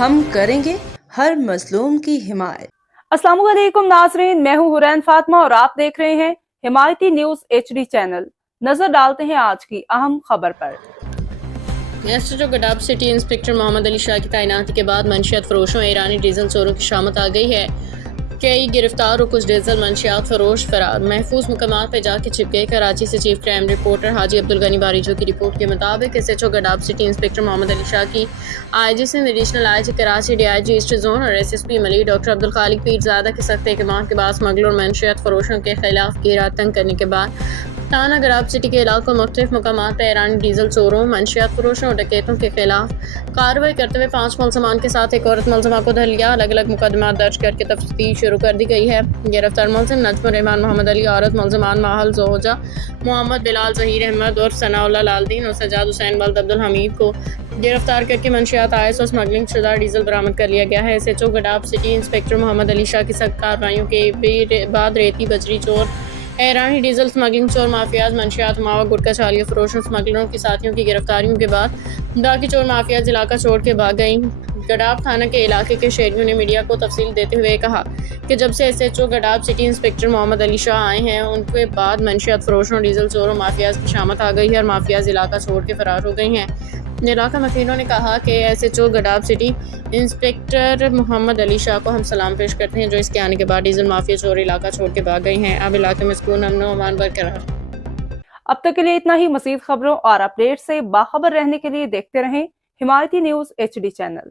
ہم کریں گے ہر مظلوم کی حمایت۔ السلام علیکم ناظرین، میں ہوں حرین فاطمہ اور آپ دیکھ رہے ہیں حمایتی نیوز HD چینل۔ نظر ڈالتے ہیں آج کی اہم خبر پر۔ S H O Gadap city inspector Muhammad Ali Shah کی تعیناتی کے بعد منشیات فروشوں ایرانی ڈیزل چوروں کی شامت آ گئی ہے۔ کئی گرفتار اور کچھ ڈیزل منشیات فروش فرار، محفوظ مقامات پہ جا کے چھپ گئے۔ کراچی سے چیف کرائم رپورٹر حاجی عبدالغنی باریچو کی رپورٹ کے مطابق S H O Gadap city inspector Muhammad Ali Shah کی IG Sindh, additional IG Karachi, DIG east zone اور SSP ملی ڈاکٹر عبدالخالق پیرزادہ کے سخت احکامات کے بعد اسمگلر اور منشیات فروشوں کے خلاف گھیرا تنگ کرنے کے بعد تھانہ گڈاب سٹی کے علاقوں مختلف مقامات پر ایرانی ڈیزل چوروں، منشیات فروشوں اور ڈکیتوں کے خلاف کارروائی کرتے ہوئے 5 ملزمان کے ساتھ ایک عورت ملزمہ کو دھر لیا۔ الگ الگ مقدمات درج کر کے تفتیش شروع کر دی گئی ہے۔ گرفتار ملزم نجم الرحمان محمد علی، عورت ملزمان ماحل زوجہ محمد بلال ظہیر احمد اور ثناء اللہ لال دین اور سجاد حسین ولد عبدالحمید کو گرفتار کر کے منشیات آئس اور اسمگلنگ شدہ ڈیزل برآمد کر لیا گیا ہے۔ S H O Gadap city inspector Muhammad Ali Shah کی سخت کارروائیوں کے بعد ریتی بجری چور، ایرانی ڈیزل اسمگلنگ چور، مافیاز، منشیات ماوا، گٹکا چالیہ فروشوں، اسمگلروں کی ساتھیوں کی گرفتاریوں کے بعد باقی چور مافیاز علاقہ چھوڑ کے بھاگ گئیں۔ گڈاب تھانہ کے علاقے کے شہریوں نے میڈیا کو تفصیل دیتے ہوئے کہا کہ جب سے S H O Gadap city inspector Muhammad Ali Shah آئے ہیں، ان کے بعد منشیات فروشوں، ڈیزل چوروں، مافیاز کی شامت آ گئی ہے اور مافیاز علاقہ چھوڑ کے فرار ہو گئی ہیں۔ علاقہ مکینوں نے کہا کہ S H O Gadap city inspector Muhammad Ali Shah کو ہم سلام پیش کرتے ہیں، جو اس کے آنے کے بعد ڈیزل مافیا چور علاقہ چھوڑ کے بھاگ گئی ہیں۔ اب علاقے میں سکون، امن و امان برقرار۔ اب تک کے لیے اتنا ہی۔ مزید خبروں اور اپڈیٹ سے باخبر رہنے کے لیے دیکھتے رہیں حمایتی نیوز HD چینل۔